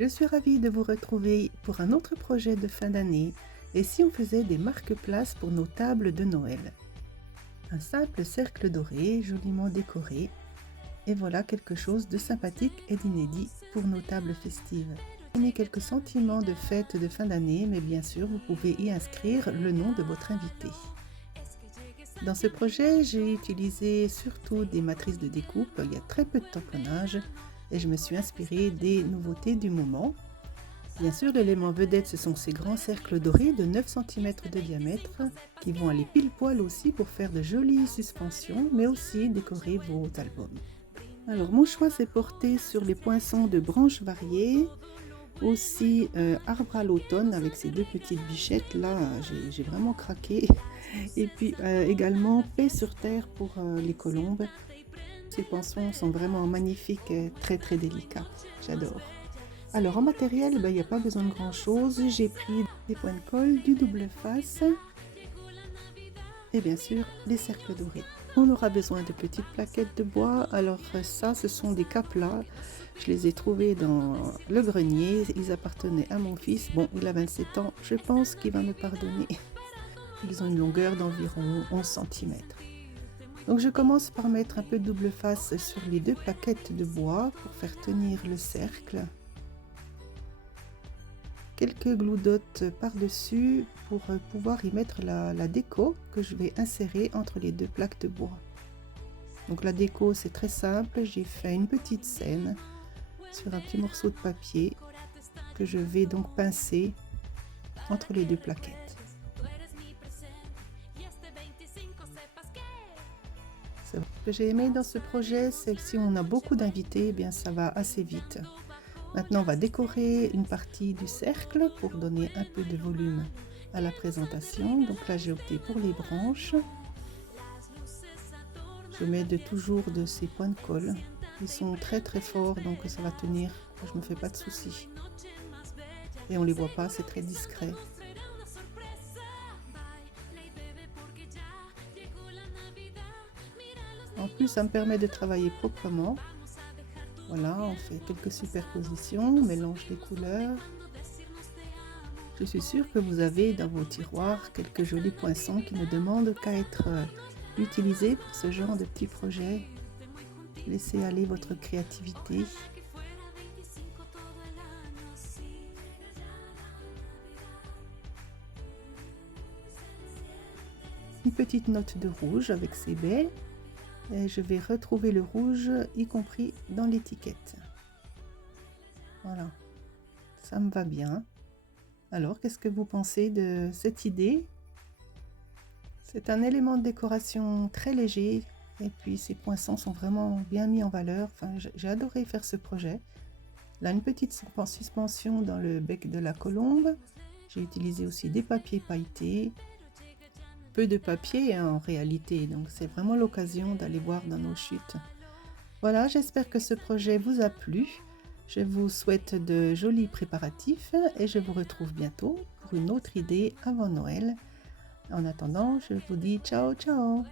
Je suis ravie de vous retrouver pour un autre projet de fin d'année. Et si on faisait des marque-places pour nos tables de Noël? Un simple cercle doré, joliment décoré. Et voilà quelque chose de sympathique et d'inédit pour nos tables festives. Donnez quelques sentiments de fête de fin d'année, mais bien sûr, vous pouvez y inscrire le nom de votre invité. Dans ce projet, j'ai utilisé surtout des matrices de découpe. Il y a très peu de tamponnage et je me suis inspirée des nouveautés du moment. Bien sûr, l'élément vedette, ce sont ces grands cercles dorés de 9 cm de diamètre qui vont aller pile poil aussi pour faire de jolies suspensions, mais aussi décorer vos albums. Alors, mon choix s'est porté sur les poinçons de branches variées, aussi arbre à l'automne avec ces deux petites bichettes. Là, j'ai vraiment craqué. Et puis également paix sur terre pour les colombes. Ces poinçons sont vraiment magnifiques et très très délicats. J'adore. Alors en matériel, il n'y a pas besoin de grand chose. J'ai pris des points de colle, du double face et bien sûr les cercles dorés. On aura besoin de petites plaquettes de bois. Alors ça, ce sont des caplas. Je les ai trouvés dans le grenier. Ils appartenaient à mon fils. Bon, il a 27 ans. Je pense qu'il va me pardonner. Ils ont une longueur d'environ 11 cm. Donc je commence par mettre un peu de double face sur les deux plaquettes de bois pour faire tenir le cercle. Quelques gloudottes par-dessus pour pouvoir y mettre la déco que je vais insérer entre les deux plaques de bois. Donc la déco, c'est très simple. J'ai fait une petite scène sur un petit morceau de papier que je vais donc pincer entre les deux plaquettes. Ce que j'ai aimé dans ce projet, c'est que si on a beaucoup d'invités, eh bien ça va assez vite. Maintenant, on va décorer une partie du cercle pour donner un peu de volume à la présentation. Donc là, j'ai opté pour les branches. Je mets toujours de ces points de colle. Ils sont très très forts, donc ça va tenir. Je me fais pas de soucis. Et on les voit pas, c'est très discret. En plus, ça me permet de travailler proprement. Voilà, on fait quelques superpositions, on mélange les couleurs. Je suis sûre que vous avez dans vos tiroirs quelques jolis poinçons qui ne demandent qu'à être utilisés pour ce genre de petits projets. Laissez aller votre créativité. Une petite note de rouge avec ces baies. Et je vais retrouver le rouge, y compris dans l'étiquette. Voilà, ça me va bien. Alors, qu'est-ce que vous pensez de cette idée? C'est un élément de décoration très léger et puis ces poinçons sont vraiment bien mis en valeur. Enfin, j'ai adoré faire ce projet. Là, une petite suspension dans le bec de la colombe. J'ai utilisé aussi des papiers pailletés. Peu de papier en réalité, donc c'est vraiment l'occasion d'aller voir dans nos chutes. Voilà, j'espère que ce projet vous a plu. Je vous souhaite de jolis préparatifs et je vous retrouve bientôt pour une autre idée avant Noël. En attendant, je vous dis ciao ciao.